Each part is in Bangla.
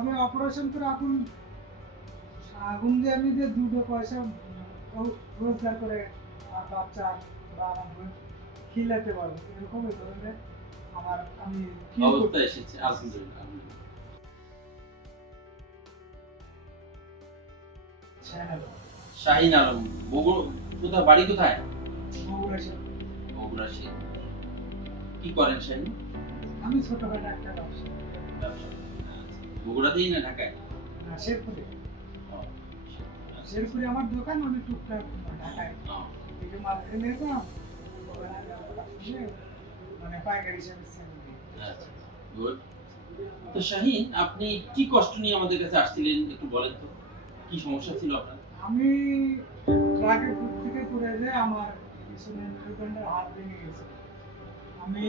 আমি অপারেশন করে এখন এখন যে আমি যে দুটো পয়সা রোজগার করে আমার বাচ্চা বা আমার বোন খিলাতে পারবো, এরকম এই ধরনের আমার আমি অবস্থা এসেছে। আলহামদুলিল্লাহ। শাহিন আলম, কোথায় বাড়ি কোথায়? বগুড়া। কি করেন শাহিন? আমি ছোটখাটো একটা ব্যবসা। বগুড়াতেই না ঢাকায়? শেরপুরে। শেরপুরে আমার দোকান, আমি টুকটাক ঢাকায় এই যে মাল এনে দাম মানে পাইকারি হিসেবে সেল দিই। গুড। তো শাহিন, আপনি কি কষ্ট নিয়ে আমাদের কাছে আসছিলেন একটু বলেন তো, কি সমস্যা ছিল আপনার? আমি ট্রাকের উপর থেকে পড়ে যায়, আমার পিছনে মেরুদণ্ডের হাত ভেঙে গেছে। আমি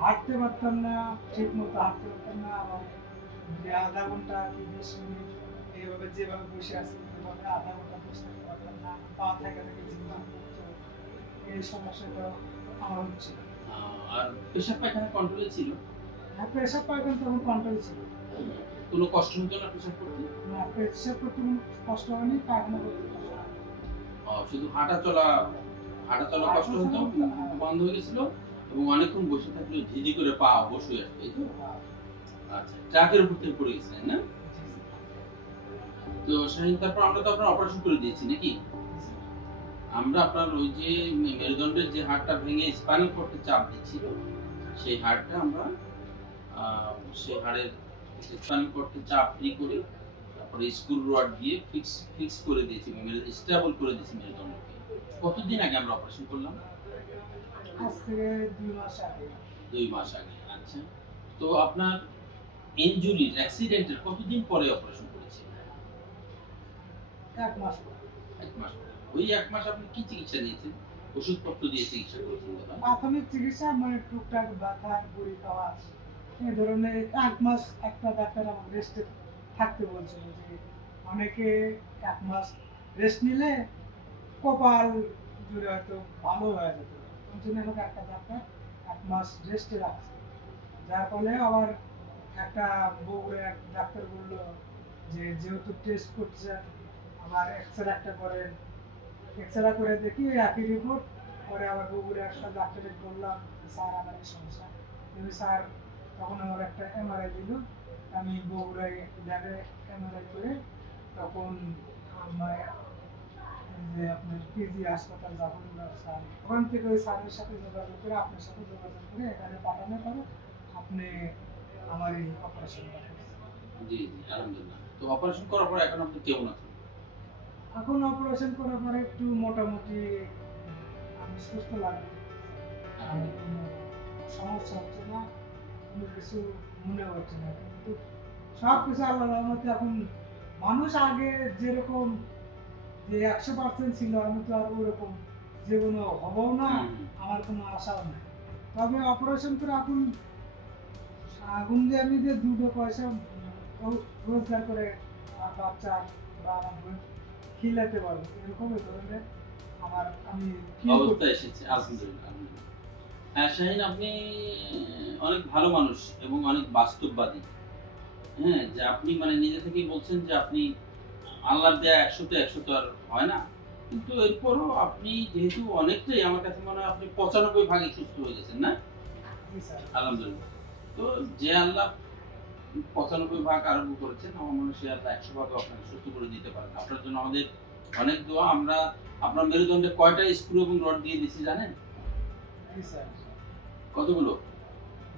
হাঁটতে পারতাম না, ঠিক মতো হাঁটতে পারতাম না। আবার আধা ঘন্টা কি 20 মিনিট এইভাবে যেভাবে বসে আছি এভাবে আধা ঘন্টা বসে থাকতে পারতাম না, পা থেকে জিম্মা করতো। এই সমস্যাটা আমার হচ্ছিল। আর পেশাব পায়খানা কন্ট্রোলে ছিল? হ্যাঁ, পেশাব পায়খানা তখন কন্ট্রোল ছিল। কোনো কষ্ট হতো না পেশাব করতে? না, পেশাব করতে কোনো কষ্ট হয়নি, পায়খানা করতে কষ্ট হয়। শুধু হাঁটা চলা কষ্ট হতো, বন্ধ হয়ে গেছিল এবং অনেকক্ষণ বসে থাকলে ঝিঝি করে পা অবশ হয়ে আসতো, এই তো? আচ্ছা, ট্রাকের উপর থেকে পড়ে গেছিলেন না? তো শাহিন, তারপর আমরা তো আপনার অপারেশন করে দিয়েছি নাকি? আমরা আপনার ওই যে মেরুদণ্ডের যে হাড়টা ভেঙে স্পাইনাল কর্ডে চাপ দিচ্ছিল, সেই হাড়টা আমরা সেই হাড়ের স্পাইনাল কর্ডে চাপ ফ্রি করে তারপরে স্ক্রু রড দিয়ে ফিক্স করে দিয়েছি, স্টেবল করে দিয়েছি মেরুদণ্ডকে। কতদিন আগে আমরা অপারেশন করলাম? আজ থেকে 2 মাস আগে। 2 মাস আগে। আচ্ছা, তো আপনার ইনজুরির অ্যাক্সিডেন্টের কতদিন পরে অপারেশন করেছেন? 1 মাস পর। 1 মাস পরে। ওই 1 মাস আপনি কি চিকিৎসা নিয়েছেন? ওষুধপত্র দিয়ে চিকিৎসা করেছেন? প্রাথমিক চিকিৎসা মানে টুকটাক ব্যথা, বড়ি খাওয়া, এই ধরনের। 1 মাস একটা ডাক্তার আমাকে রেস্টে থাকতে বলছিল যে অনেকে 1 মাস রেস্ট নিলে কপাল জুড়ে হয়তো ভালো হয়ে যেত। ওই জন্য আমাকে একটা ডাক্তার 1 মাস রেস্টে রাখছে। যার ফলে আবার একটা বগুড়ে এক ডাক্তার বললো যে যেহেতু টেস্ট করছে আবার এক্সরে একটা করেন, এক্সরে করে দেখি একই রিপোর্ট। পরে আবার বগুড়ে একটা ডাক্তারের বললাম স্যার আমার এই সমস্যা, কিন্তু স্যার তখন আমার একটা এমআরআই দিল। আমি বগুড়ায় ল্যাবে এমআরআই করে তখন আমার যে আপনার পিজি হাসপাতাল জাফরুল্লাহ স্যার, ওখান থেকে ওই স্যারের সাথে যোগাযোগ করে আপনার সাথে যোগাযোগ করে এখানে পাঠানোর পরে আপনি আমার এই অপারেশনটা করছেন। জি জি, আলহামদুলিল্লাহ। তো অপারেশন করার পর এখন আপনি কেমন আছেন? এখন অপারেশন করার পরে একটু মোটামুটি আমি সুস্থ লাগে, কোনো সমস্যা হচ্ছে না, কোনো কিছু মনে হচ্ছে না। কিন্তু সব কিছু আল্লাহর রহমতে এখন মানুষ আগে যেরকম যে 100% ছিল, আমি তো আর ওরকম জীবনে হবও না, আমার কোনো আশাও নেই। তবে অপারেশন করে এখন এখন যে আমি যে দুটো পয়সা রোজগার করে আমার বাচ্চা বা আমার বোন খিলাতে পারবো, এরকম এই ধরনের আমার আমি অবস্থা এসেছে। আলহামদুলিল্লাহ। হ্যাঁ শাহিন, আপনি অনেক ভালো মানুষ এবং অনেক বাস্তববাদী। হ্যাঁ, যে আপনি মানে নিজে থেকেই বলছেন যে আপনি আল্লাহর দেয়া 100-তে 100 তো আর হয় না, কিন্তু এরপরও আপনি যেহেতু অনেকটাই, আমার কাছে মনে হয় আপনি 95 ভাগে সুস্থ হয়ে গেছেন না? আলহামদুলিল্লাহ। তো যে আল্লাহ 95 ভাগ আরোগ্য করেছেন, আমার মনে হয় সে আল্লাহ 100 ভাগও আপনাকে সুস্থ করে দিতে পারেন। আপনার জন্য আমাদের অনেক দোয়া। আমরা আপনার মেরুদণ্ডে কয়টা স্ক্রু এবং রড দিয়ে দিছি জানেন? কতগুলো?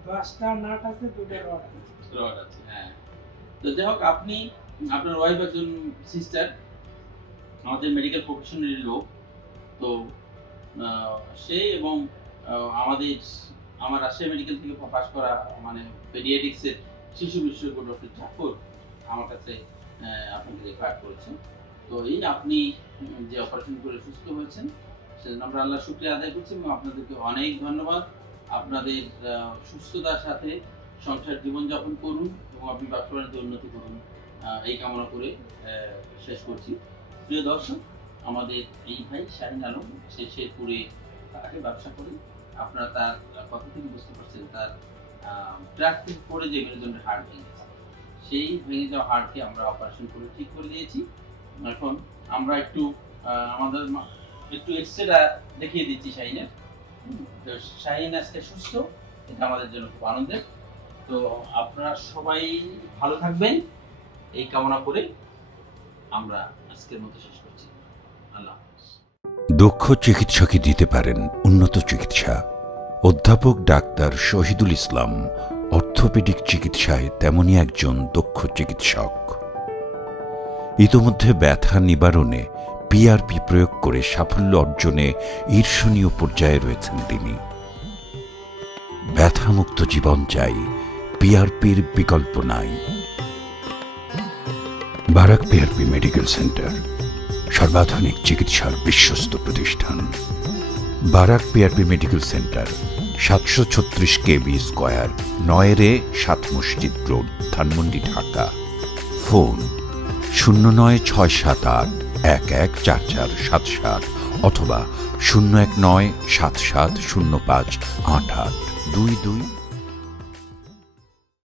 10টা নাট আছে, 2টা রড আছে। রড আছে, হ্যাঁ। তো যাই হোক, আপনি আপনার ওয়াইফ একজন সিস্টার, আমাদের মেডিকেল প্রফেশনের লোক। তো সে এবং আমার রাজশাহী মেডিকেল থেকে পাস করা মানে পেডিয়াট্রিক্সের শিশু বিশেষজ্ঞ ডক্টর জাফর আমার কাছে আপনাকে রেফার করেছেন। তো এই আপনি যে অপারেশন করে সুস্থ হয়েছেন, সেজন্য আমরা আল্লাহর শুকরিয়া আদায় করছি এবং আপনাদেরকে অনেক ধন্যবাদ। আপনাদের সুস্থতার সাথে সংসার জীবনযাপন করুন এবং আপনি ব্যবসা বাণিজ্যে উন্নতি করুন, এই কামনা করে শেষ করছি। প্রিয় দর্শক, আমাদের এই ভাই শাহিন আলম, সে শেরপুরে তাকে ব্যবসা করে। আপনারা তার কথা থেকে বুঝতে পারছেন তার ট্রাক থেকে পড়ে যে মেরুদণ্ডের হাড় ভেঙেছে, সেই ভেঙে যাওয়া হাড়কে আমরা অপারেশন করে ঠিক করে দিয়েছি। এখন আমরা একটু আমাদের একটু এক্সরেটা দেখিয়ে দিচ্ছি শাহিনের। তো শাহিন আজকে সুস্থ, এটা আমাদের জন্য খুব আনন্দের। তো আপনারা সবাই ভালো থাকবেন এই কামনা করে আমরা আজকের মতো শেষ করছি। আল্লাহ হাফেজ। দক্ষ চিকিৎসকই দিতে পারেন উন্নত চিকিৎসা। অধ্যাপক ডাক্তার শহীদুল ইসলাম অর্থোপেডিক চিকিৎসায় তেমনই একজন দক্ষ চিকিৎসক। ইতোমধ্যে ব্যথা নিবারণে পিআরপি প্রয়োগ করে সাফল্য অর্জনে ঈর্ষণীয় পর্যায়ে রয়েছেন তিনি। ব্যথামুক্ত জীবন চাই, পিআরপির বিকল্প নাই। বারাক পিআরপি মেডিকেল সেন্টার, সর্বাধুনিক চিকিৎসার বিশ্বস্ত প্রতিষ্ঠান। বারাক পিআরপি মেডিকেল সেন্টার, 736 কেবি স্কয়ার, 9 7 মসজিদ রোড, ধানমন্ডি, ঢাকা। ফোন 0৯৬৭৮১১৪৪৭৭ অথবা 01977058822।